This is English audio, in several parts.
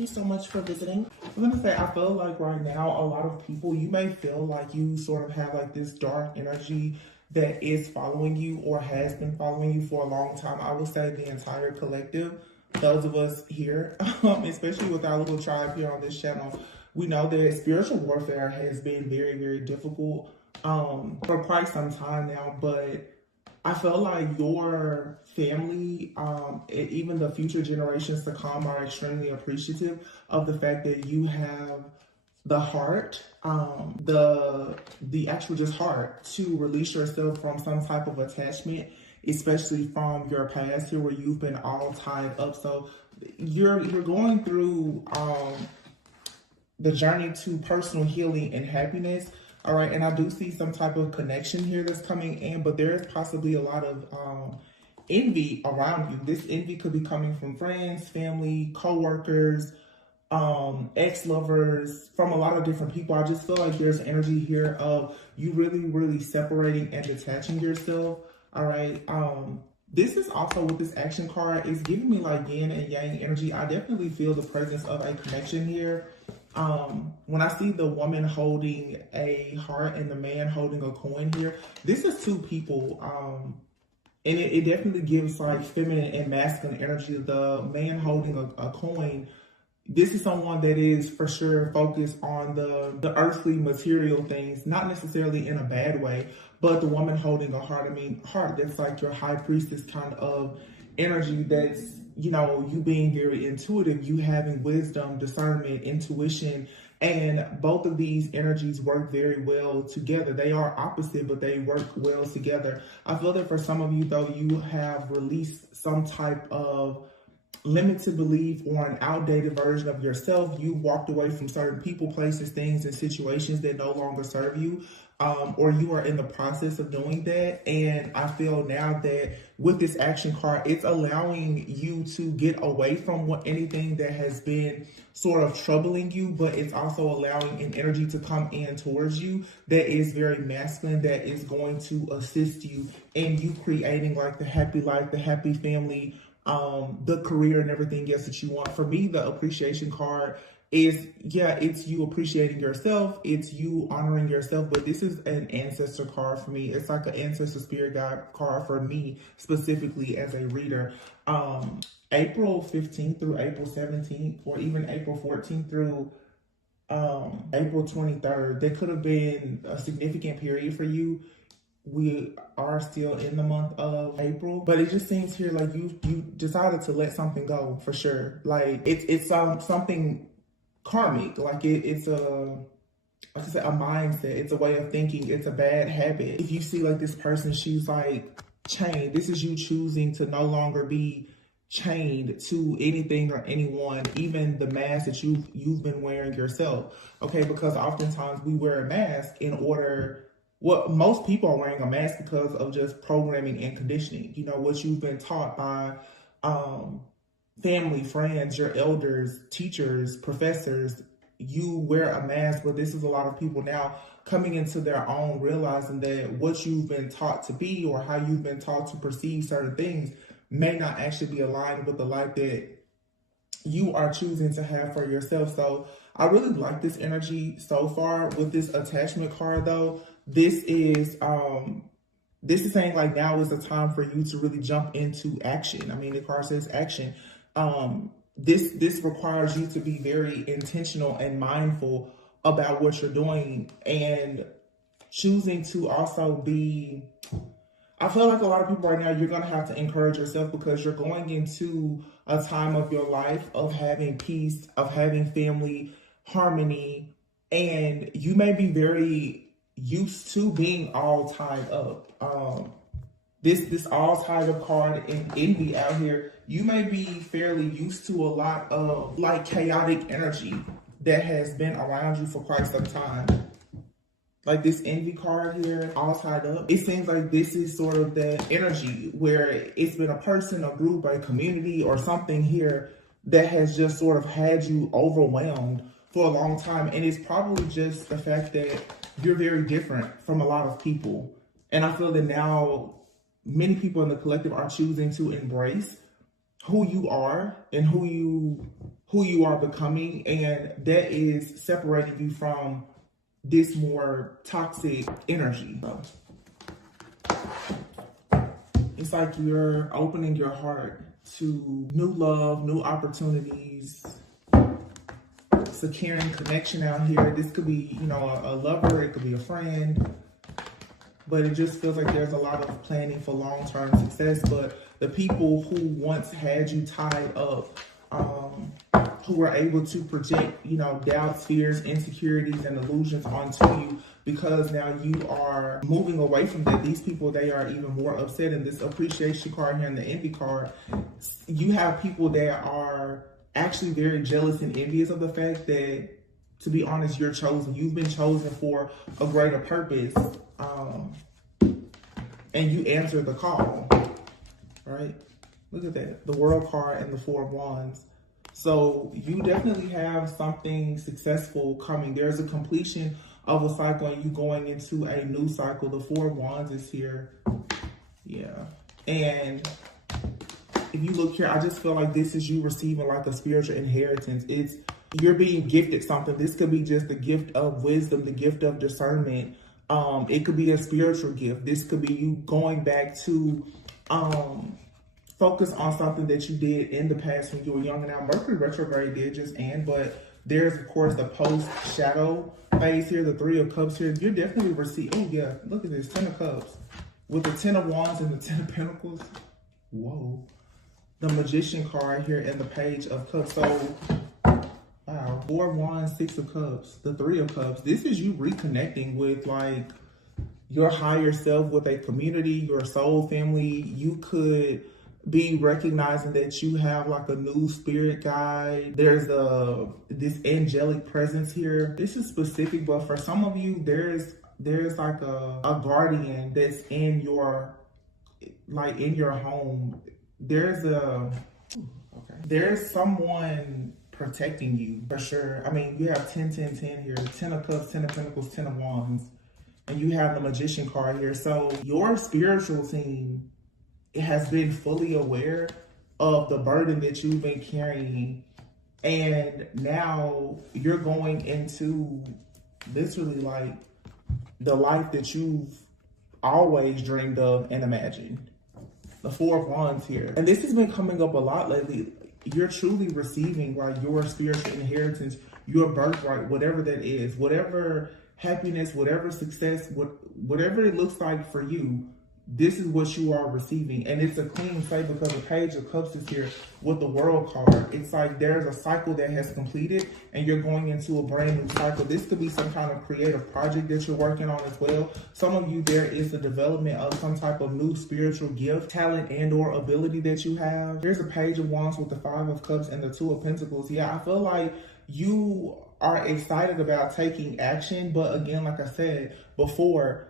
you so much for visiting. I'm gonna say, I feel like right now, a lot of people, you may feel like you sort of have like this dark energy that is following you or has been following you for a long time. I would say the entire collective, those of us here, especially with our little tribe here on this channel, we know that spiritual warfare has been very, very difficult for quite some time now, but I feel like your family, even the future generations to come, are extremely appreciative of the fact that you have the heart, the actual just heart to release yourself from some type of attachment, especially from your past here where you've been all tied up. So you're going through the journey to personal healing and happiness. All right, and I do see some type of connection here that's coming in, but there is possibly a lot of envy around you. This envy could be coming from friends, family, co-workers, ex-lovers, from a lot of different people. I just feel like there's energy here of you really, really separating and detaching yourself. All right. This is also with this action card, it's giving me like yin and yang energy. I definitely feel the presence of a connection here. When I see the woman holding a heart and the man holding a coin here, this is two people. And it definitely gives like feminine and masculine energy. The man holding a coin, this is someone that is for sure focused on the earthly material things, not necessarily in a bad way, but the woman holding a heart, heart, that's like your high priestess kind of energy. That's, you know, you being very intuitive, you having wisdom, discernment, intuition, and both of these energies work very well together. They are opposite, but they work well together. I feel that for some of you, though, you have released some type of limited belief or an outdated version of yourself. You walked away from certain people, places, things, and situations that no longer serve you, or you are in the process of doing that. And I feel now that with this action card, it's allowing you to get away from anything that has been sort of troubling you, but it's also allowing an energy to come in towards you that is very masculine, that is going to assist you in you creating like the happy life, the happy family, the career and everything else that you want. For me, the appreciation card is, yeah, it's you appreciating yourself, it's you honoring yourself, but this is an ancestor card for me. It's like an ancestor spirit guide card for me, specifically as a reader. April 15th through April 17th, or even April 14th through April 23rd, there could have been a significant period for you. We are still in the month of April, but it just seems here like you decided to let something go for sure. Like it's something karmic. Like it's a mindset. It's a way of thinking. It's a bad habit. If you see like this person, she's like chained. This is you choosing to no longer be chained to anything or anyone, even the mask that you've been wearing yourself. Okay, because oftentimes we wear a mask in order. Well, most people are wearing a mask because of just programming and conditioning. You know, what you've been taught by family, friends, your elders, teachers, professors. You wear a mask, but this is a lot of people now coming into their own, realizing that what you've been taught to be or how you've been taught to perceive certain things may not actually be aligned with the life that you are choosing to have for yourself. So I really like this energy so far with this attachment card, though. This is saying like now is the time for you to really jump into action. I mean, the card says action. This requires you to be very intentional and mindful about what you're doing and choosing to also be. I feel like a lot of people right now, you're going to have to encourage yourself because you're going into a time of your life of having peace, of having family, harmony, and you may be very used to being all tied up. This all tied up card and envy out here, you may be fairly used to a lot of like chaotic energy that has been around you for quite some time. Like this envy card here, all tied up. It seems like this is sort of the energy where it's been a person, a group, a community, or something here that has just sort of had you overwhelmed for a long time. And it's probably just the fact that you're very different from a lot of people. And I feel that now many people in the collective are choosing to embrace who you are and who who you are becoming, and that is separating you from this more toxic energy. So it's like you're opening your heart to new love, new opportunities. It's a caring connection out here. This could be, you know, a lover, it could be a friend, but it just feels like there's a lot of planning for long-term success. But the people who once had you tied up, who were able to project, you know, doubts, fears, insecurities, and illusions onto you, because now you are moving away from that. These people, they are even more upset. In this appreciation card here and the envy card, you have people that are actually very jealous and envious of the fact that, to be honest, you're chosen. You've been chosen for a greater purpose, and you answer the call, right? Look at that, the World card and the Four of Wands. So you definitely have something successful coming. There's a completion of a cycle and you going into a new cycle. The Four of Wands is here. Yeah. And if you look here, I just feel like this is you receiving like a spiritual inheritance. It's you're being gifted something. This could be just the gift of wisdom, the gift of discernment. It could be a spiritual gift. This could be you going back to focus on something that you did in the past when you were young. And now Mercury retrograde did just end, but there's of course the post-shadow phase here, the Three of Cups here. You're definitely receiving, oh yeah, look at this, Ten of Cups. With the Ten of Wands and the Ten of Pentacles, whoa. The Magician card here and the Page of Cups. So, wow, Four of Wands, Six of Cups, the Three of Cups. This is you reconnecting with like your higher self, with a community, your soul family. You could be recognizing that you have like a new spirit guide. There's this angelic presence here. This is specific, but for some of you, there's like a guardian that's in your, like in your home. There's someone protecting you for sure. I mean, you have 10, 10, 10 here, 10 of Cups, 10 of Pentacles, 10 of Wands, and you have the Magician card here. So your spiritual team, it has been fully aware of the burden that you've been carrying. And now you're going into literally like the life that you've always dreamed of and imagined. The Four of Wands here. And this has been coming up a lot lately. You're truly receiving like your spiritual inheritance, your birthright, whatever that is, whatever happiness, whatever success, whatever it looks like for you. This is what you are receiving. And it's a clean slate because the Page of Cups is here with the World card. It's like there's a cycle that has completed and you're going into a brand new cycle. This could be some kind of creative project that you're working on as well. Some of you, there is the development of some type of new spiritual gift, talent, and or ability that you have. Here's a Page of Wands with the Five of Cups and the Two of Pentacles. Yeah, I feel like you are excited about taking action. But again, like I said before,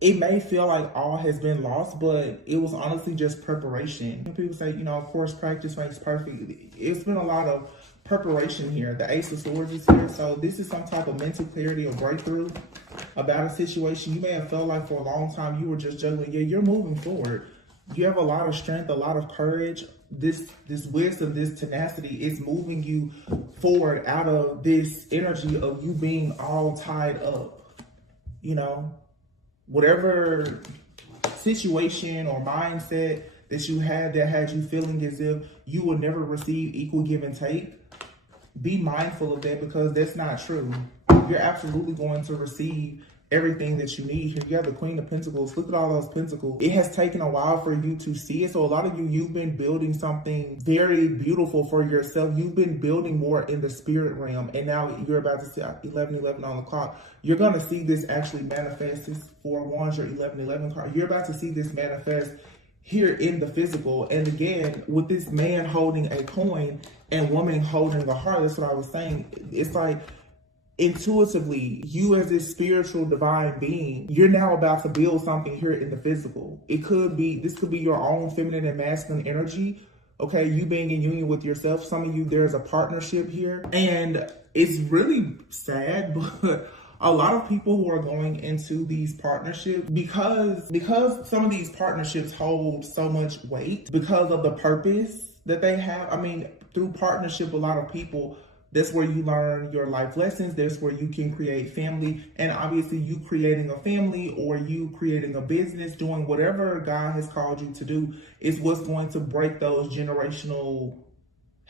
it may feel like all has been lost, but it was honestly just preparation. When people say, you know, of course, practice makes perfect. It's been a lot of preparation here. The Ace of Swords is here. So this is some type of mental clarity or breakthrough about a situation. You may have felt like for a long time you were just juggling. Yeah, you're moving forward. You have a lot of strength, a lot of courage. This wisdom, this tenacity is moving you forward out of this energy of you being all tied up, you know. Whatever situation or mindset that you had that had you feeling as if you will never receive equal give and take, be mindful of that because that's not true. You're absolutely going to receive everything that you need. Here you have the Queen of Pentacles. Look at all those pentacles. It has taken a while for you to see it. So a lot of you, you've been building something very beautiful for yourself. You've been building more in the spirit realm. And now you're about to see 11:11 on the clock. You're going to see this actually manifest. This Four of Wands, your 11:11 card. You're about to see this manifest here in the physical. And again, with this man holding a coin and woman holding a heart, that's what I was saying. It's like, intuitively, you as this spiritual divine being, you're now about to build something here in the physical. This could be your own feminine and masculine energy. Okay, you being in union with yourself. Some of you, there's a partnership here. And it's really sad, but a lot of people who are going into these partnerships, because some of these partnerships hold so much weight because of the purpose that they have. I mean, through partnership, a lot of people, that's where you learn your life lessons. That's where you can create family. And obviously you creating a family or you creating a business, doing whatever God has called you to do is what's going to break those generational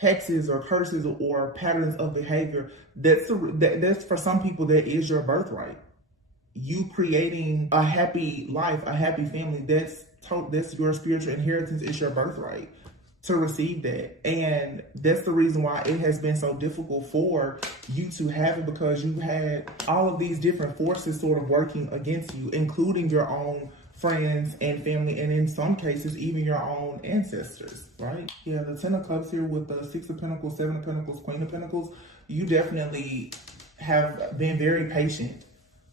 hexes or curses or patterns of behavior. That's for some people, that is your birthright. You creating a happy life, a happy family, that's your spiritual inheritance. It's your birthright to receive that. And that's the reason why it has been so difficult for you to have it, because you had all of these different forces sort of working against you, including your own friends and family, and in some cases even your own ancestors, right? Yeah, the 10 of Cups here with the 6 of Pentacles, 7 of Pentacles, Queen of Pentacles. You definitely have been very patient.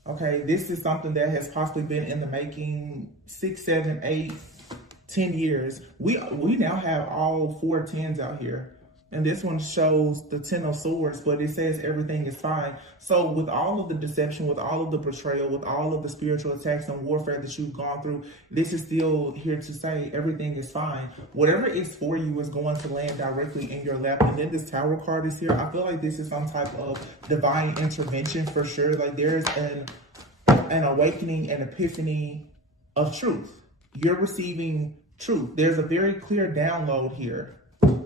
Okay, this is something that has possibly been in the making 6, 7, 8, 10 years. We now have all 4 10s out here. And this one shows the 10 of Swords, but it says everything is fine. So with all of the deception, with all of the betrayal, with all of the spiritual attacks and warfare that you've gone through, this is still here to say everything is fine. Whatever is for you is going to land directly in your lap. And then this Tower card is here. I feel like this is some type of divine intervention for sure. Like there's an awakening, an epiphany of truth. You're receiving truth. There's a very clear download here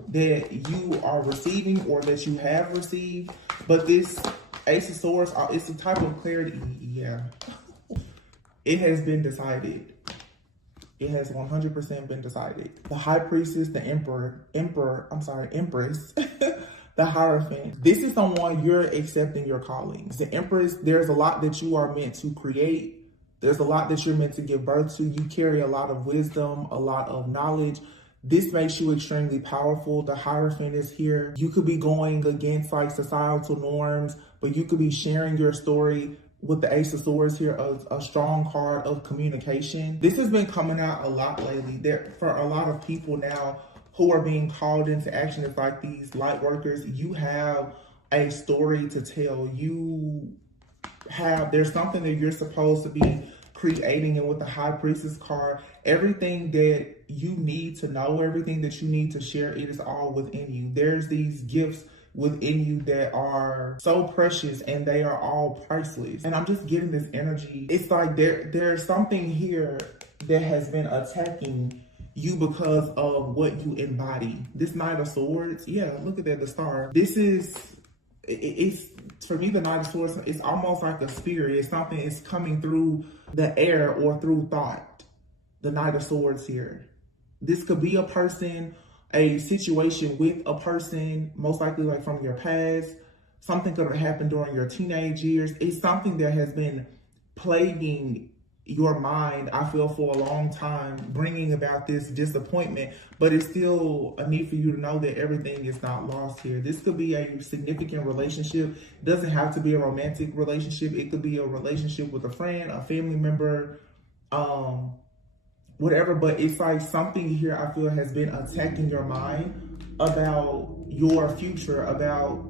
that you are receiving or that you have received. But this Ace of Swords, it's a type of clarity. Yeah. It has been decided. It has 100% been decided. The High Priestess, the Empress, the Hierophant. This is someone you're accepting your callings. The Empress, there's a lot that you are meant to create. There's a lot that you're meant to give birth to. You carry a lot of wisdom, a lot of knowledge. This makes you extremely powerful. The Hierophant is here. You could be going against like societal norms, but you could be sharing your story with the Ace of Swords here, a strong card of communication. This has been coming out a lot lately. For a lot of people now who are being called into action, it's like these light workers, you have a story to tell. There's something that you're supposed to be creating. And with the High Priestess card, everything that you need to know, everything that you need to share, it is all within you. There's these gifts within you that are so precious and they are all priceless. And I'm just getting this energy. It's like there's something here that has been attacking you because of what you embody. This Knight of Swords, yeah, look at that, the star. This is, it's for me, the Knight of Swords, it's almost like a spirit. It's something, it's coming through the air or through thought. The Knight of Swords here. This could be a person, a situation with a person, most likely like from your past. Something could have happened during your teenage years. It's something that has been plaguing your mind, I feel, for a long time, bringing about this disappointment. But it's still a need for you to know that everything is not lost here. This could be a significant relationship. It doesn't have to be a romantic relationship. It could be a relationship with a friend, a family member, whatever. But it's like something here I feel has been attacking your mind about your future, about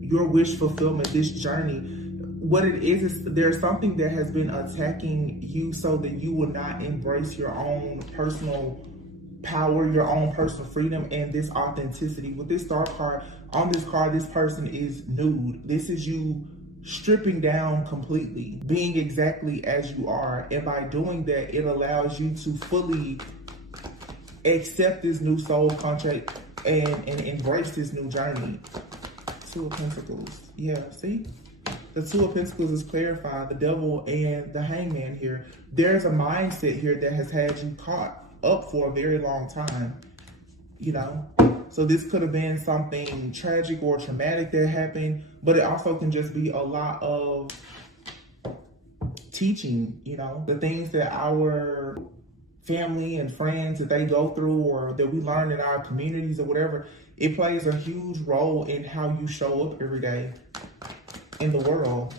your wish fulfillment, this journey. What it is there's something that has been attacking you so that you will not embrace your own personal power, your own personal freedom, and this authenticity. With this Star card, on this card, this person is nude. This is you stripping down completely, being exactly as you are. And by doing that, it allows you to fully accept this new soul contract and embrace this new journey. Two of Pentacles. Yeah, see? The Two of Pentacles is clarified, the Devil and the Hangman here. There's a mindset here that has had you caught up for a very long time, you know? So this could have been something tragic or traumatic that happened, but it also can just be a lot of teaching, you know? The things that our family and friends that they go through or that we learn in our communities or whatever, it plays a huge role in how you show up every day in the world.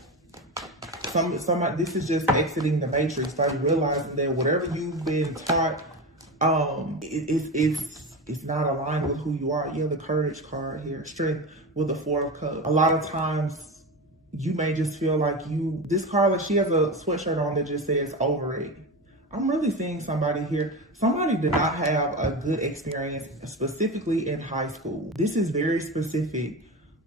This is just exiting the matrix, like realizing that whatever you've been taught, it's not aligned with who you are. You have the Courage card here, Strength with the Four of Cups. A lot of times you may just feel like this card, like she has a sweatshirt on that just says over it. I'm really seeing somebody here. Somebody did not have a good experience, specifically in high school. This is very specific.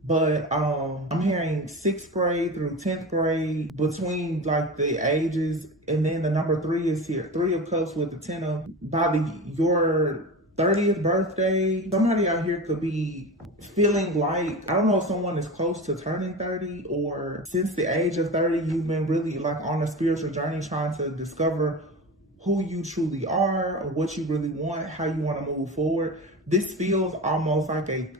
But I'm hearing 6th grade through 10th grade, between like the ages, and then the number 3 is here. 3 of Cups with the 10 of, by your 30th birthday, somebody out here could be feeling like, I don't know if someone is close to turning 30, or since the age of 30, you've been really like on a spiritual journey trying to discover who you truly are, or what you really want, how you want to move forward. This feels almost like a,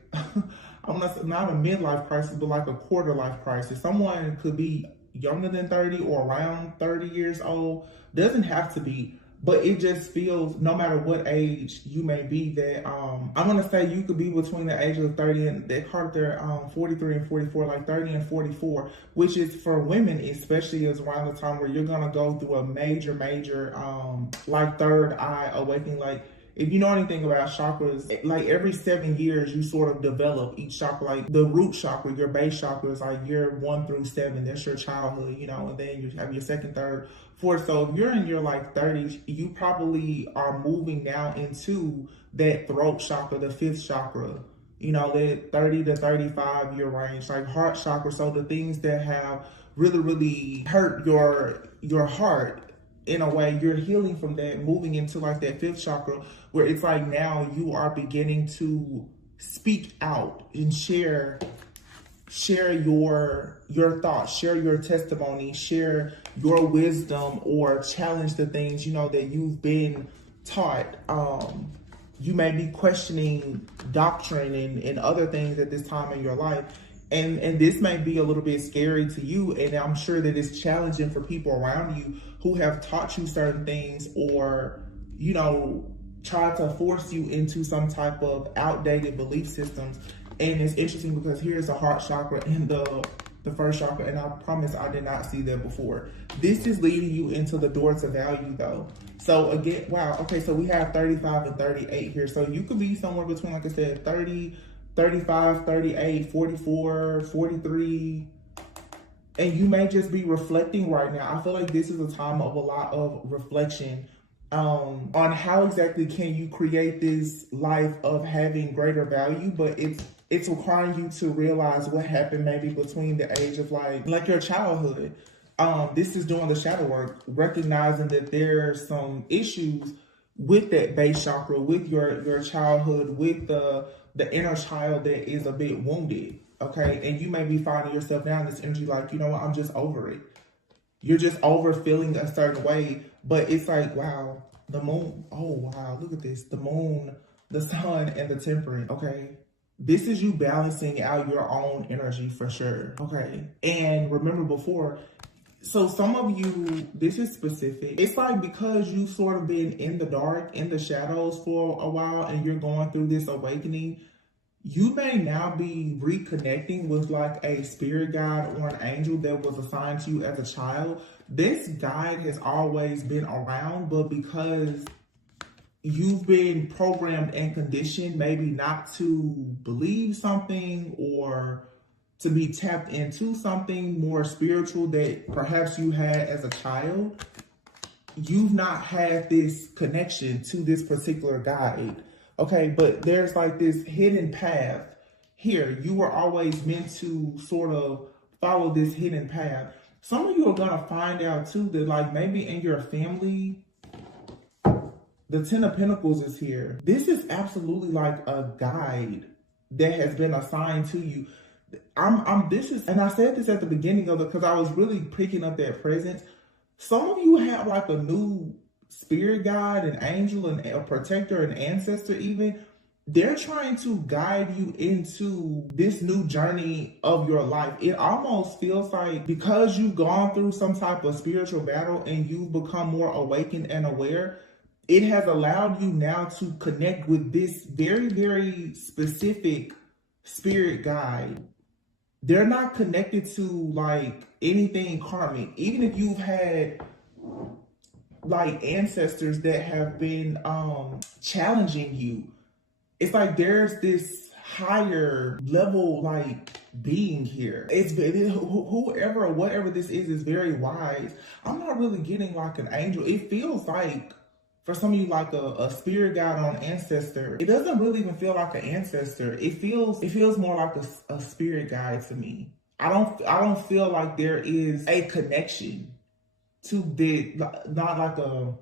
I'm not a midlife crisis, but like a quarter life crisis. Someone could be younger than 30 or around 30 years old. Doesn't have to be, but it just feels, no matter what age you may be, that I'm gonna say you could be between the age of 30 and they card there 43 and 44, like 30 and 44, which is for women especially, is around the time where you're gonna go through a major like third eye awakening. Like, if you know anything about chakras, like every 7 years you sort of develop each chakra. Like the root chakra, your base chakra, is like year 1 through 7. That's your childhood, you know, and then you have your 2nd, 3rd, 4th. So if you're in your like 30s, you probably are moving now into that throat chakra, the 5th chakra, you know, that 30 to 35 year range, like heart chakra. So the things that have really hurt your heart, in a way, you're healing from that, moving into like that 5th chakra, where it's like now you are beginning to speak out and share your thoughts, share your testimony, share your wisdom, or challenge the things, you know, that you've been taught. You may be questioning doctrine and other things at this time in your life. And this may be a little bit scary to you, and I'm sure that it's challenging for people around you who have taught you certain things, or, you know, try to force you into some type of outdated belief systems. And it's interesting because here's the heart chakra in the 1st chakra, and I promise I did not see that before. This is leading you into the door to value, though. So again, wow, okay, so we have 35 and 38 here. So you could be somewhere between, like I said, 30, 35, 38, 44, 43, and you may just be reflecting right now. I feel like this is a time of a lot of reflection on how exactly can you create this life of having greater value, but it's requiring you to realize what happened maybe between the age of like your childhood. This is doing the shadow work, recognizing that there's some issues with that base chakra, with your childhood, with the inner child that is a bit wounded, okay? And you may be finding yourself now in this energy like, you know what, I'm just over it. You're just over feeling a certain way, but it's like, wow, the moon, oh wow, look at this. The moon, the sun, and the temperance, okay? This is you balancing out your own energy for sure, okay? And remember before, so some of you, this is specific. It's like because you sort of been in the dark, in the shadows for a while, and you're going through this awakening, you may now be reconnecting with like a spirit guide or an angel that was assigned to you as a child. This guide has always been around, but because you've been programmed and conditioned maybe not to believe something, or to be tapped into something more spiritual that perhaps you had as a child, you've not had this connection to this particular guide, okay? But there's like this hidden path here. You were always meant to sort of follow this hidden path. Some of you are gonna find out too that like maybe in your family, the 10 of Pentacles is here. This is absolutely like a guide that has been assigned to you. And I said this at the beginning of it because I was really picking up that presence. Some of you have like a new spirit guide, an angel, and a protector, an ancestor even. They're trying to guide you into this new journey of your life. It almost feels like because you've gone through some type of spiritual battle and you've become more awakened and aware, it has allowed you now to connect with this very, very specific spirit guide. They're not connected to like anything karmic. Even if you've had like ancestors that have been challenging you, it's like there's this higher level like being here. Whoever or whatever this is very wise. I'm not really getting like an angel. It feels like, for some of you, like a spirit guide or an ancestor. It doesn't really even feel like an ancestor. It feels more like a spirit guide to me. I don't feel like there is a connection to the, not like a,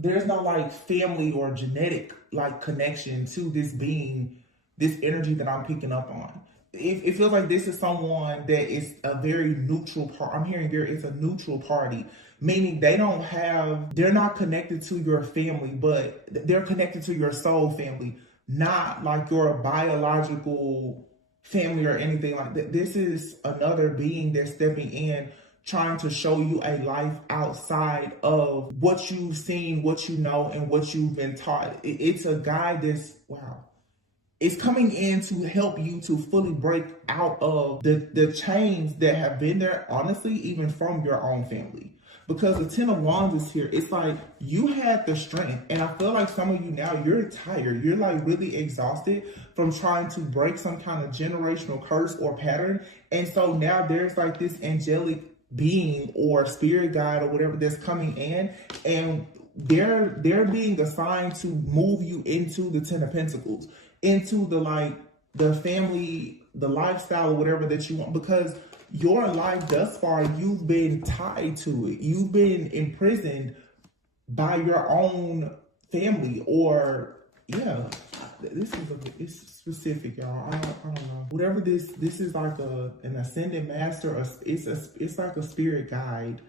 there's no like family or genetic like connection to this being, this energy that I'm picking up on. It feels like this is someone that is a very neutral part. I'm hearing there is a neutral party, meaning they're not connected to your family, but they're connected to your soul family, not like your biological family or anything like that. This is another being that's stepping in, trying to show you a life outside of what you've seen, what you know, and what you've been taught. It's a guy that's, wow. It's coming in to help you to fully break out of the chains that have been there, honestly, even from your own family. Because the 10 of Wands is here. It's like you had the strength. And I feel like some of you now, you're tired. You're like really exhausted from trying to break some kind of generational curse or pattern. And so now there's like this angelic being or spirit guide or whatever that's coming in, and they're being assigned to move you into the 10 of Pentacles, into the family, the lifestyle or whatever that you want, because your life thus far, you've been tied to it. You've been imprisoned by your own family, or yeah, it's specific, y'all. I don't know. Whatever this is like an ascended master, or it's like a spirit guide.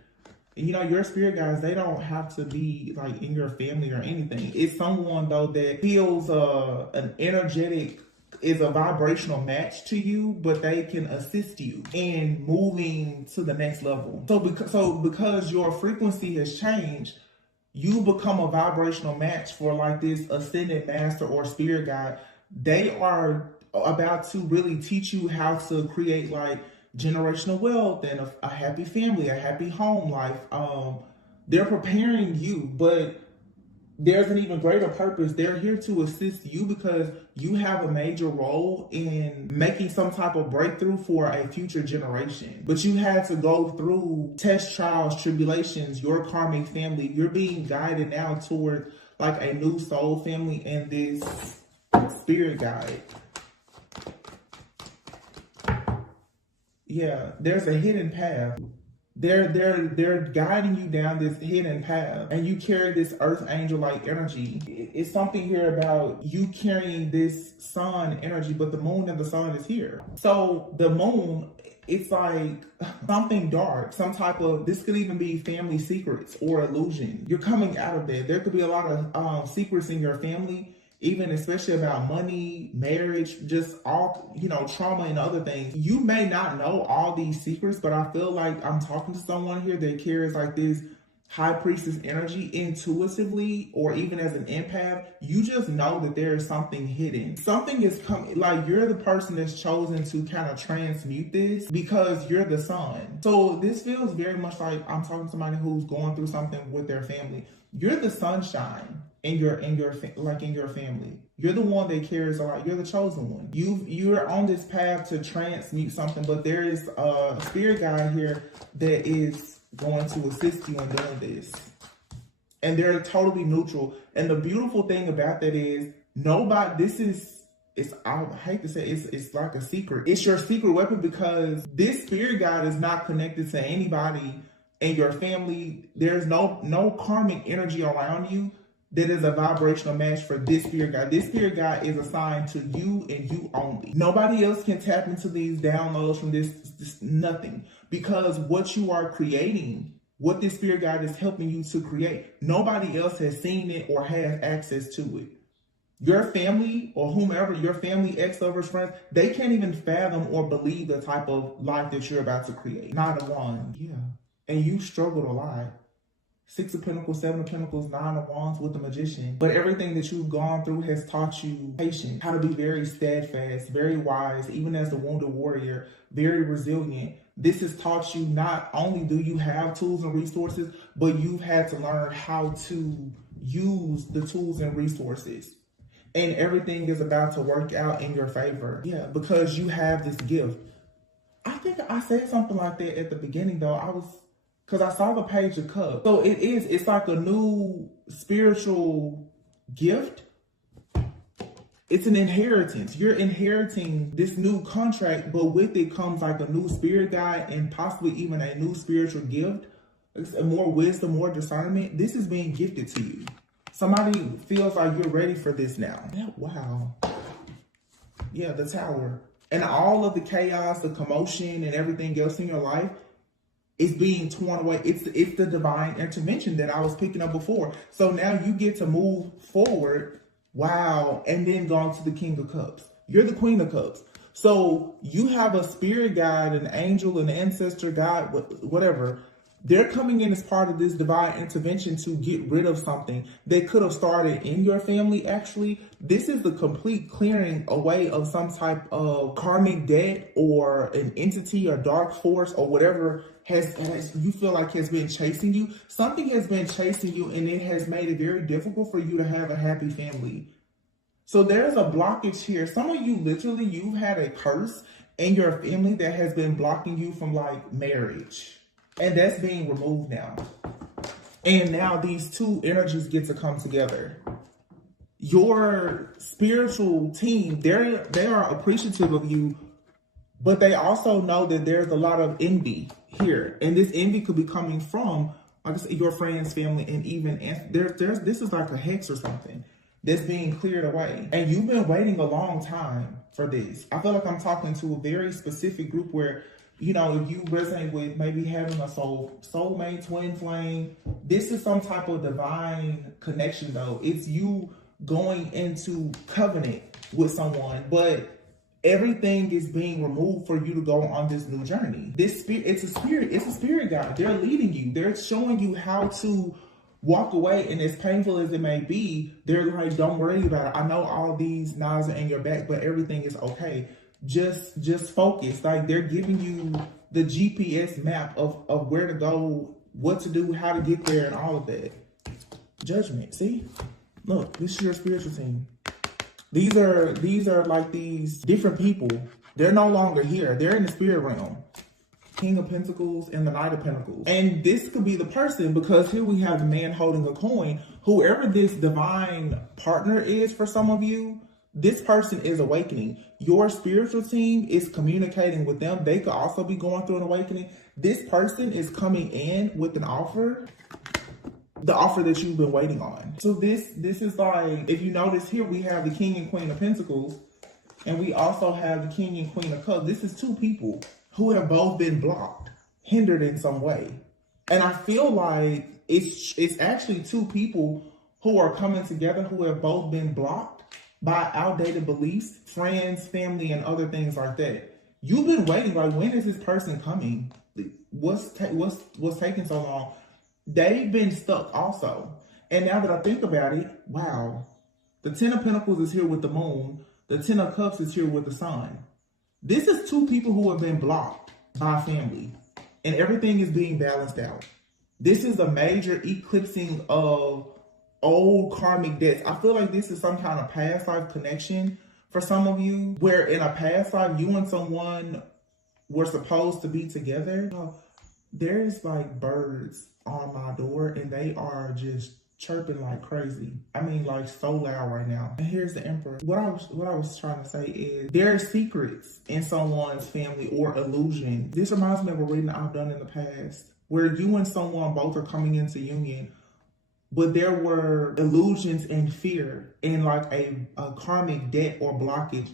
And you know, your spirit guides, they don't have to be like in your family or anything. It's someone though that feels an energetic, is a vibrational match to you, but they can assist you in moving to the next level. So because your frequency has changed, you become a vibrational match for like this ascended master or spirit guide. They are about to really teach you how to create like generational wealth and a happy family, a happy home life. They're preparing you, but there's an even greater purpose. They're here to assist you because you have a major role in making some type of breakthrough for a future generation. But you had to go through tests, trials, tribulations, your karmic family. You're being guided now toward like a new soul family and this spirit guide. Yeah, there's a hidden path. They're guiding you down this hidden path, and you carry this earth angel like energy. It's something here about you carrying this sun energy, but the moon and the sun is here. So the moon, it's like something dark, some type of, this could even be family secrets or illusion. You're coming out of that. There could be a lot of secrets in your family, even especially about money, marriage, just all, you know, trauma and other things. You may not know all these secrets, but I feel like I'm talking to someone here that carries like this high priestess energy intuitively, or even as an empath. You just know that there is something hidden. Something is coming, like you're the person that's chosen to kind of transmute this because you're the sun. So this feels very much like I'm talking to somebody who's going through something with their family. You're the sunshine in your family. You're the one that carries a lot. You're the chosen one. You're on this path to transmute something, but there is a spirit guide here that is going to assist you in doing this. And they're totally neutral. And the beautiful thing about that is I hate to say it's like a secret. It's your secret weapon, because this spirit guide is not connected to anybody in your family. There's no karmic energy around you that is a vibrational match for this spirit guide. This spirit guide is assigned to you and you only. Nobody else can tap into these downloads from this nothing. Because what you are creating, what this spirit guide is helping you to create, nobody else has seen it or has access to it. Your family or whomever, your family, ex-lovers, friends, they can't even fathom or believe the type of life that you're about to create. Not a one. Yeah. And you struggled a lot. 6 of Pentacles, 7 of Pentacles, 9 of Wands with the Magician. But everything that you've gone through has taught you patience, how to be very steadfast, very wise, even as the wounded warrior, very resilient. This has taught you not only do you have tools and resources, but you've had to learn how to use the tools and resources. and everything is about to work out in your favor. Yeah, because you have this gift. I think I said something like that at the beginning though. Because I saw the Page of Cups. So it's like a new spiritual gift. It's an inheritance. You're inheriting this new contract, but with it comes like a new spirit guide and possibly even a new spiritual gift. It's more wisdom, more discernment. This is being gifted to you. Somebody feels like you're ready for this now. Yeah, wow. Yeah, the Tower. And all of the chaos, the commotion, and everything else in your life is being torn away. It's the divine intervention that I was picking up before. So now you get to move forward. Wow. And then go on to the King of Cups. You're the Queen of Cups. So you have a spirit guide, an angel, an ancestor guide, whatever. They're coming in as part of this divine intervention to get rid of something that could have started in your family, actually. This is the complete clearing away of some type of karmic debt or an entity or dark force or whatever you feel like has been chasing you. Something has been chasing you and it has made it very difficult for you to have a happy family. So there's a blockage here. Some of you, literally, you've had a curse in your family that has been blocking you from like marriage. And that's being removed now. And now these two energies get to come together. Your spiritual team, they are appreciative of you, but they also know that there's a lot of envy here. And this envy could be coming from, like I said, your friends, family, and even this is like a hex or something that's being cleared away. And you've been waiting a long time for this. I feel like I'm talking to a very specific group where, you know, if you resonate with maybe having a soulmate, twin flame, this is some type of divine connection though. It's you going into covenant with someone, but everything is being removed for you to go on this new journey. This spirit, it's a spirit guide. They're leading you. They're showing you how to walk away, and as painful as it may be, they're like, don't worry about it. I know all these knives are in your back, but everything is okay. Just focus. Like, they're giving you the GPS map of where to go, what to do, how to get there, and all of that. Judgment. See? Look, this is your spiritual team. These are like these different people. They're no longer here. They're in the spirit realm. King of Pentacles and the Knight of Pentacles. And this could be the person, because here we have a man holding a coin. Whoever this divine partner is for some of you, this person is awakening. Your spiritual team is communicating with them. They could also be going through an awakening. This person is coming in with an offer, the offer that you've been waiting on. So this is like, if you notice here, we have the King and Queen of Pentacles, and we also have the King and Queen of Cups. This is two people who have both been blocked, hindered in some way. And I feel like it's actually two people who are coming together who have both been blocked by outdated beliefs, friends, family, and other things like that. You've been waiting, like, when is this person coming? What's taking so long? They've been stuck also. And now that I think about it, wow. The Ten of Pentacles is here with the Moon. The Ten of Cups is here with the Sun. This is two people who have been blocked by family, and everything is being balanced out. This is a major eclipsing of old karmic debts. I feel like this is some kind of past life connection for some of you, where in a past life, you and someone were supposed to be together. There's like birds on my door, and they are just chirping like crazy. I mean, like, so loud right now. And here's the Emperor. What I was trying to say is there are secrets in someone's family or illusion. This reminds me of a reading I've done in the past, where you and someone both are coming into union, but there were illusions and fear and like a karmic debt or blockage.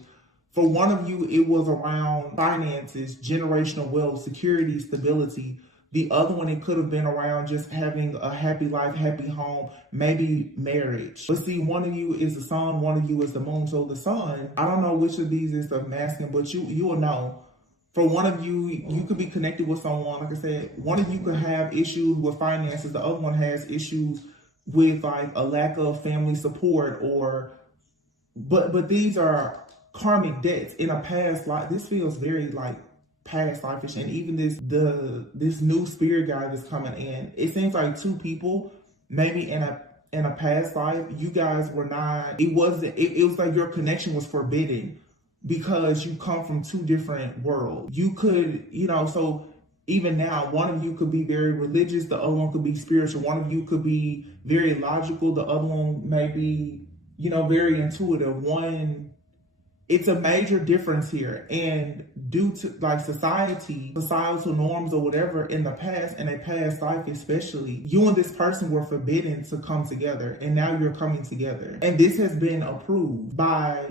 For one of you, it was around finances, generational wealth, security, stability. The other one, it could have been around just having a happy life, happy home, maybe marriage. But see, one of you is the sun, one of you is the moon. So the sun, I don't know which of these is the masculine, but you will know. For one of you, you could be connected with someone. Like I said, one of you could have issues with finances. The other one has issues with like a lack of family support, but these are karmic debts in a past life. This feels very like past life-ish. And even this new spirit guide that's coming in, it seems like two people maybe in a in a past life, you guys were not, it was like your connection was forbidden because you come from two different worlds. You could, so even now, one of you could be very religious, the other one could be spiritual. One of you could be very logical, the other one may be, very intuitive. It's a major difference here. And due to like societal norms or whatever in the past, in a past life especially, you and this person were forbidden to come together. And now you're coming together. And this has been approved by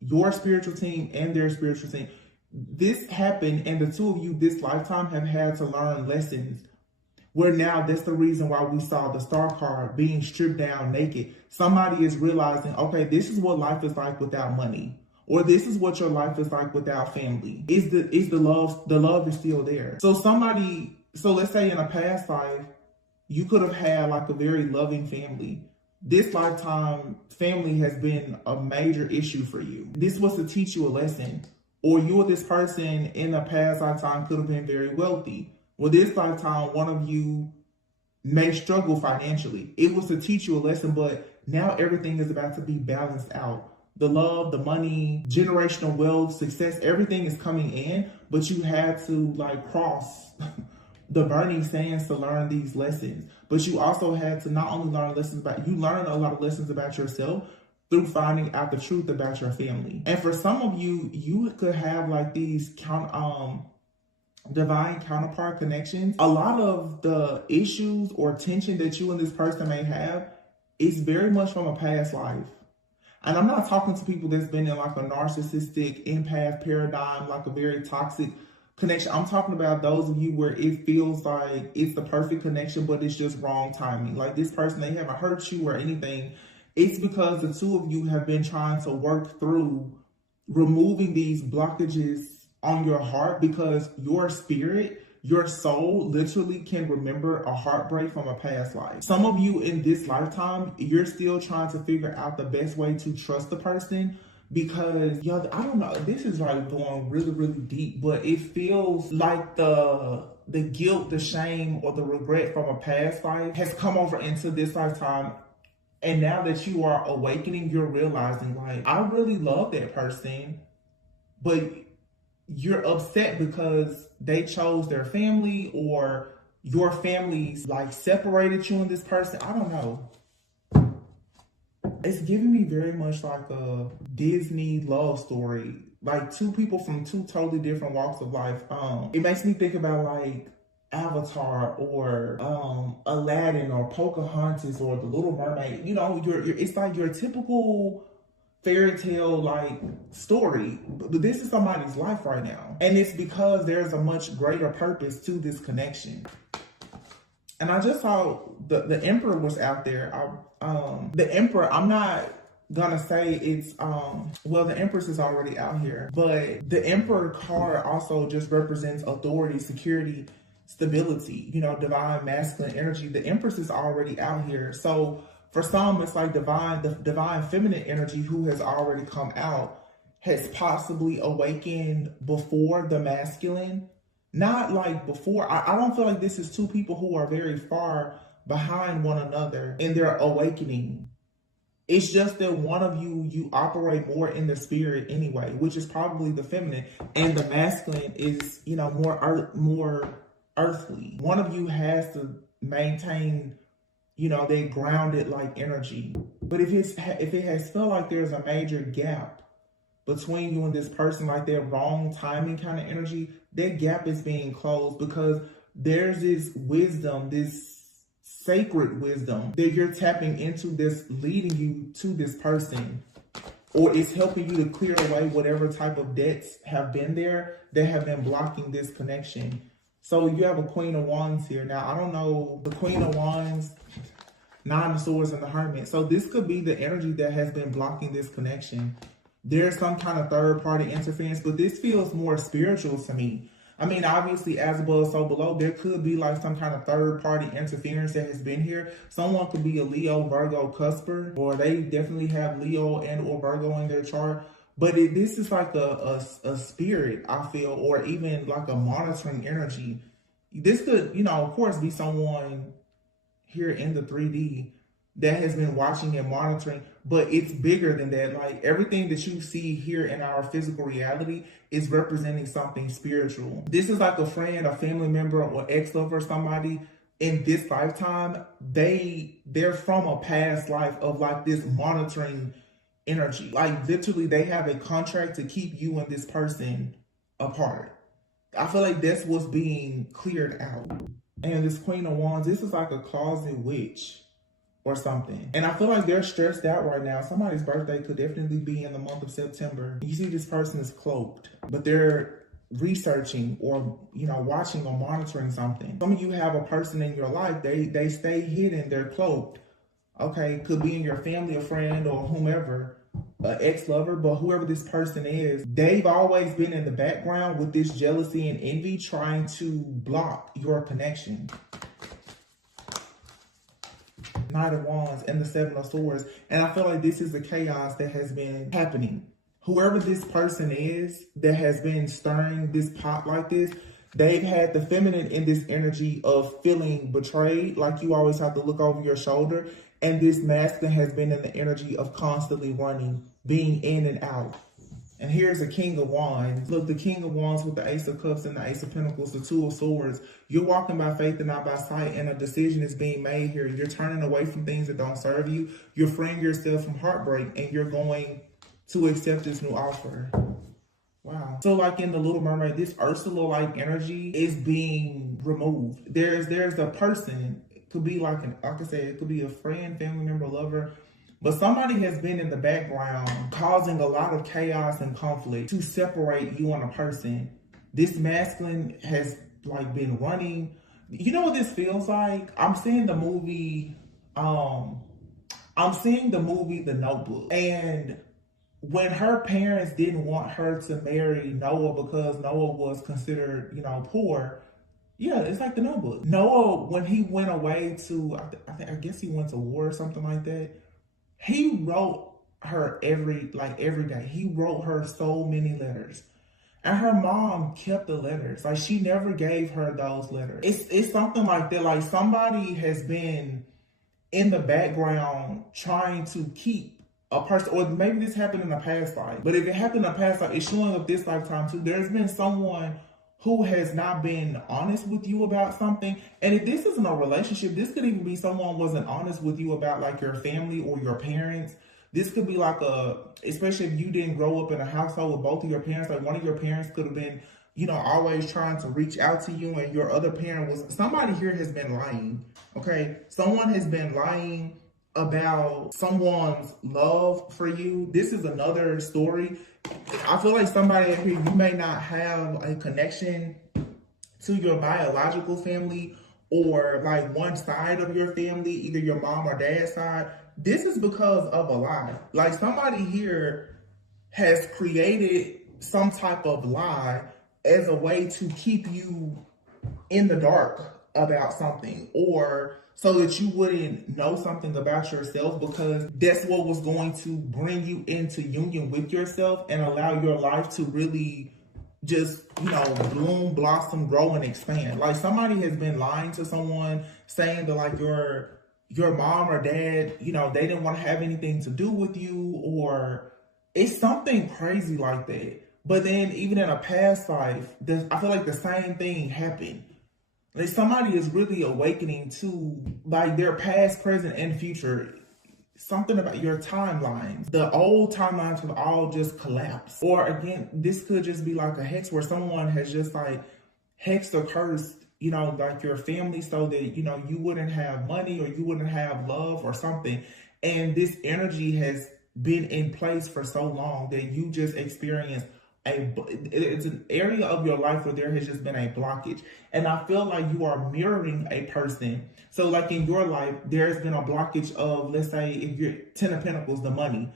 your spiritual team and their spiritual team. This happened, and the two of you this lifetime have had to learn lessons where now that's the reason why we saw the star card being stripped down naked. Somebody is realizing, okay, this is what life is like without money. Or this is what your life is like without family. Is the love is still there. So let's say in a past life, you could have had like a very loving family. This lifetime, family has been a major issue for you. This was to teach you a lesson. Or you or this person in a past lifetime could have been very wealthy. Well, this lifetime, one of you may struggle financially. It was to teach you a lesson, but now everything is about to be balanced out. The love, the money, generational wealth, success, everything is coming in, but you had to like cross the burning sands to learn these lessons. But you also had to not only learn you learned a lot of lessons about yourself through finding out the truth about your family. And for some of you, you could have like these divine counterpart connections. A lot of the issues or tension that you and this person may have is very much from a past life. And I'm not talking to people that's been in like a narcissistic empath paradigm, like a very toxic connection. I'm talking about those of you where it feels like it's the perfect connection, but it's just wrong timing. Like this person, they haven't hurt you or anything. It's because the two of you have been trying to work through removing these blockages on your heart, because your spirit, your soul literally can remember a heartbreak from a past life. Some of you in this lifetime, you're still trying to figure out the best way to trust the person, because I don't know, this is like going really, really deep, but it feels like the guilt, the shame, or the regret from a past life has come over into this lifetime. And now that you are awakening, you're realizing like, I really love that person, but you're upset because they chose their family, or your family's like separated you and this person. I don't know. It's giving me very much like a Disney love story, like two people from two totally different walks of life. It makes me think about like Avatar or Aladdin or Pocahontas or The Little Mermaid. It's like your typical fairy tale like story, but this is somebody's life right now, and it's because there's a much greater purpose to this connection. And I just saw the Emperor was out there. The Emperor, I'm not gonna say it's well, the Empress is already out here, but the Emperor card also just represents authority, security, stability, divine masculine energy. The Empress is already out here. So for some, it's like the divine feminine energy who has already come out has possibly awakened before the masculine. Not like before. I don't feel like this is two people who are very far behind one another in their awakening. It's just that one of you operate more in the spirit anyway, which is probably the feminine, and the masculine is, more earthly. One of you has to maintain they grounded like energy. But if it has felt like there's a major gap between you and this person, like that wrong timing kind of energy, that gap is being closed, because there's this wisdom, this sacred wisdom that you're tapping into, that's leading you to this person, or it's helping you to clear away whatever type of debts have been there that have been blocking this connection. So you have a Queen of Wands here. Now, I don't know, the Queen of Wands, Nine of Swords, and the Hermit. So this could be the energy that has been blocking this connection. There's some kind of third-party interference, but this feels more spiritual to me. I mean, obviously, as above, so below, there could be like some kind of third-party interference that has been here. Someone could be a Leo, Virgo, cusper, or they definitely have Leo and or Virgo in their chart. But this is like a spirit, I feel, or even like a monitoring energy. This could, of course, be someone here in the 3D, that has been watching and monitoring, but it's bigger than that. Like everything that you see here in our physical reality is representing something spiritual. This is like a friend, a family member, or ex-lover, somebody in this lifetime. They're from a past life of like this monitoring energy. Like literally they have a contract to keep you and this person apart. I feel like that's what's being cleared out. And this Queen of Wands, this is like a closet witch or something. And I feel like they're stressed out right now. Somebody's birthday could definitely be in the month of September. You see this person is cloaked, but they're researching or, watching or monitoring something. Some of you have a person in your life, they stay hidden, they're cloaked. Okay, could be in your family, a friend, or whomever, an ex-lover, but whoever this person is, they've always been in the background with this jealousy and envy trying to block your connection. Knight of Wands and the Seven of Swords. And I feel like this is the chaos that has been happening. Whoever this person is that has been stirring this pot like this, they've had the feminine in this energy of feeling betrayed, like you always have to look over your shoulder. And this masculine has been in the energy of constantly running, being in and out. And here's the King of Wands. Look, the King of Wands with the Ace of Cups and the Ace of Pentacles, the Two of Swords. You're walking by faith and not by sight, and a decision is being made here. You're turning away from things that don't serve you. You're freeing yourself from heartbreak, and you're going to accept this new offer. Wow. So like in The Little Mermaid, this Ursula-like energy is being removed. There's a person, it could be like I said, it could be a friend, family member, lover, but somebody has been in the background causing a lot of chaos and conflict to separate you and a person. This masculine has like been running. You know what this feels like? I'm seeing the movie, The Notebook. And when her parents didn't want her to marry Noah because Noah was considered, poor. Yeah, it's like The Notebook. Noah, when he went away to, I guess he went to war or something like that. He wrote her every day. He wrote her so many letters. And her mom kept the letters. Like, she never gave her those letters. It's something like that. Like, somebody has been in the background trying to keep a person, or maybe this happened in a past life. But if it happened in a past life, it's showing up this lifetime too. There's been someone who has not been honest with you about something. And if this isn't a relationship, this could even be someone wasn't honest with you about like your family or your parents. This could be like especially if you didn't grow up in a household with both of your parents, like one of your parents could have been, always trying to reach out to you, and your other parent was, somebody here has been lying, okay? Someone has been lying about someone's love for you. This is another story. I feel like somebody here, you may not have a connection to your biological family or like one side of your family, either your mom or dad's side. This is because of a lie. Like somebody here has created some type of lie as a way to keep you in the dark about something, or so that you wouldn't know something about yourself, because that's what was going to bring you into union with yourself and allow your life to really just, bloom, blossom, grow, and expand. Like somebody has been lying to someone, saying that like your mom or dad, they didn't want to have anything to do with you, or it's something crazy like that. But then even in a past life, I feel like the same thing happened. Like somebody is really awakening to like their past, present, and future. Something about your timelines. The old timelines have all just collapsed. Or again, this could just be like a hex where someone has just like hexed or cursed, like your family, so that, you wouldn't have money or you wouldn't have love or something. And this energy has been in place for so long that you just experienced it's an area of your life where there has just been a blockage. And I feel like you are mirroring a person. So like in your life, there's been a blockage of, let's say, if you're 10 of Pentacles, the money.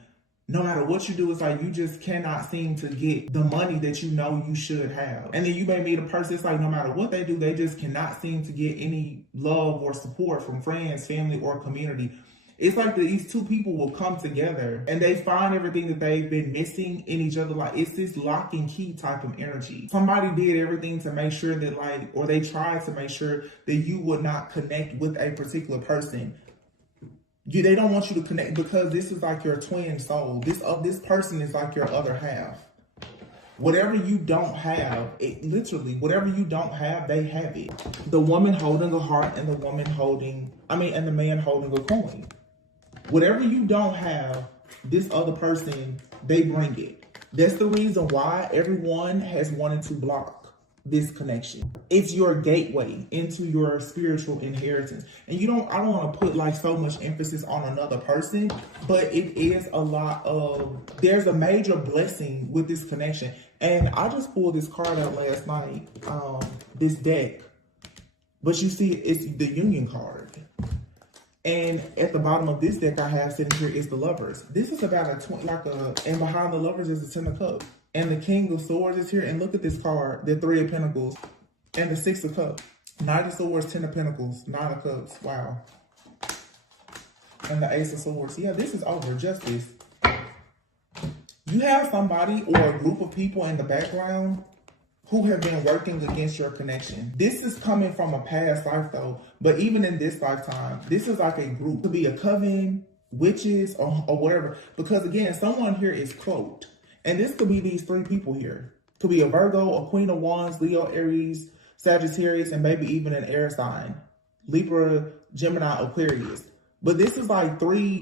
No matter what you do, it's like you just cannot seem to get the money that you should have. And then you may meet a person, it's like no matter what they do, they just cannot seem to get any love or support from friends, family, or community. It's like these two people will come together and they find everything that they've been missing in each other. Like it's this lock and key type of energy. Somebody did everything to make sure that or they tried to make sure that you would not connect with a particular person. They don't want you to connect because this is like your twin soul. This person is like your other half. Whatever you don't have, literally, whatever you don't have, they have it. The woman holding a heart and the and the man holding a coin. Whatever you don't have, this other person, they bring it. That's the reason why everyone has wanted to block this connection. It's your gateway into your spiritual inheritance. And I don't want to put like so much emphasis on another person, but it is there's a major blessing with this connection. And I just pulled this card out last night, this deck, but you see it's the Union card. And at the bottom of this deck I have sitting here is the Lovers. This is about and behind the Lovers is the Ten of Cups. And the King of Swords is here. And look at this card, the Three of Pentacles and the Six of Cups. Knight of Swords, Ten of Pentacles, Nine of Cups. Wow. And the Ace of Swords. Yeah, this is over. Justice. You have somebody or a group of people in the background who have been working against your connection. This is coming from a past life though. But even in this lifetime, this is like a group. It could be a coven, witches, or whatever. Because again, someone here is cloaked. And this could be these three people here. Could be a Virgo, a Queen of Wands, Leo, Aries, Sagittarius, and maybe even an air sign. Libra, Gemini, Aquarius. But this is like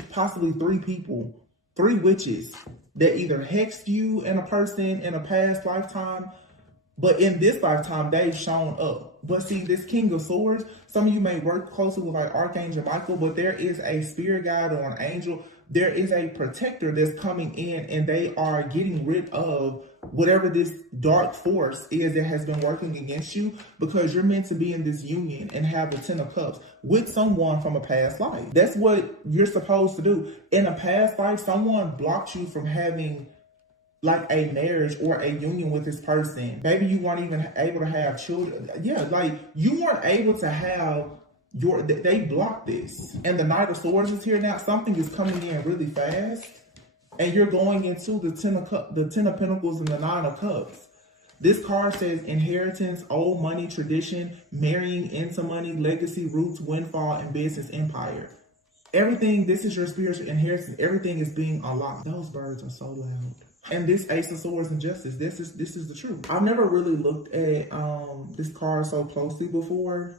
possibly three people, three witches that either hexed you and a person in a past lifetime, but in this lifetime, they've shown up. But see, this King of Swords, some of you may work closely with like Archangel Michael, but there is a spirit guide or an angel. There is a protector that's coming in and they are getting rid of whatever this dark force is that has been working against you, because you're meant to be in this union and have the Ten of Cups with someone from a past life. That's what you're supposed to do. In a past life, someone blocked you from having like a marriage or a union with this person. Maybe you weren't even able to have children. Yeah, like you weren't able to have they blocked this. And the Knight of Swords is here now. Something is coming in really fast. And you're going into the Ten of Pentacles and the Nine of Cups. This card says inheritance, old money, tradition, marrying into money, legacy, roots, windfall, and business empire. Everything, this is your spiritual inheritance. Everything is being unlocked. Those birds are so loud. And this Ace of Swords and Justice, this is the truth. I've never really looked at this card so closely before.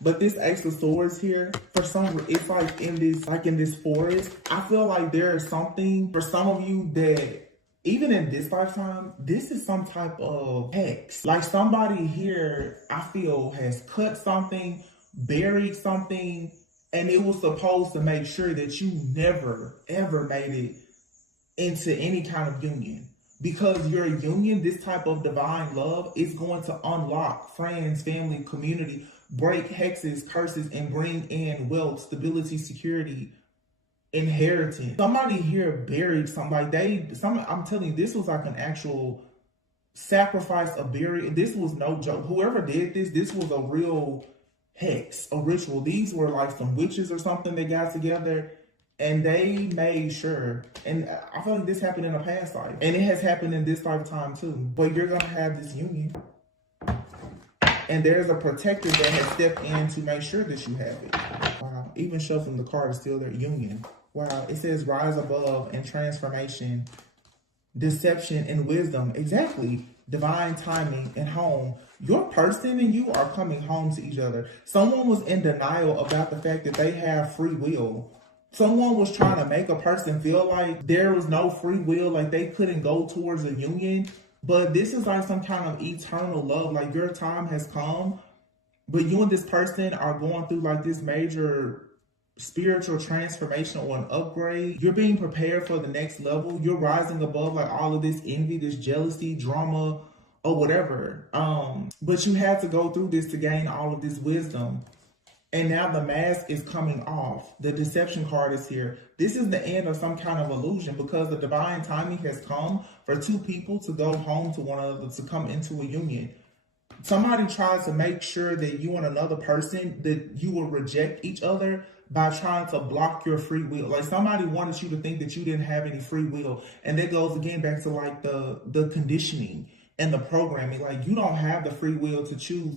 But this Ace of Swords here, for some, it's like in this forest. I feel like there is something for some of you that even in this lifetime, this is some type of hex. Like somebody here, I feel, has cut something, buried something, and it was supposed to make sure that you never, ever made it into any kind of union. Because your union, this type of divine love, is going to unlock friends, family, community, break hexes, curses, and bring in wealth, stability, security, inheritance. Somebody here buried somebody. I'm telling you, this was like an actual sacrifice, a burial. This was no joke. Whoever did this was a real hex, a ritual. These were like some witches or something that got together and they made sure. And I feel like this happened in a past life. And it has happened in this lifetime too. But you're going to have this union. And there's a protector that has stepped in to make sure that you have it. Wow. Even shuffling the card is still there. Union. Wow. It says rise above and transformation, deception and wisdom. Exactly. Divine timing and home. Your person and you are coming home to each other. Someone was in denial about the fact that they have free will. Someone was trying to make a person feel like there was no free will, like they couldn't go towards a union. But this is like some kind of eternal love. Like your time has come, but you and this person are going through like this major spiritual transformation or an upgrade. You're being prepared for the next level. You're rising above like all of this envy, this jealousy, drama, or whatever. But you had to go through this to gain all of this wisdom. And now the mask is coming off. The deception card is here. This is the end of some kind of illusion because the divine timing has come for two people to go home to one another, to come into a union. Somebody tries to make sure that you and another person, that you will reject each other by trying to block your free will. Like somebody wanted you to think that you didn't have any free will. And that goes again back to like the conditioning and the programming. Like you don't have the free will to choose.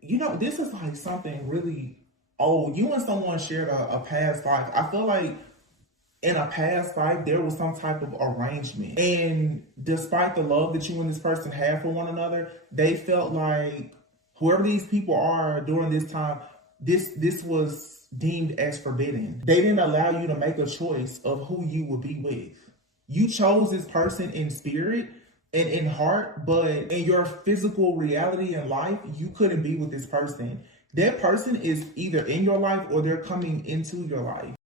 You know, this is like something really oh, you and someone shared a past life. I feel like in a past life, there was some type of arrangement. And despite the love that you and this person have for one another, they felt like whoever these people are during this time, this was deemed as forbidden. They didn't allow you to make a choice of who you would be with. You chose this person in spirit and in heart, but in your physical reality in life, you couldn't be with this person. That person is either in your life or they're coming into your life.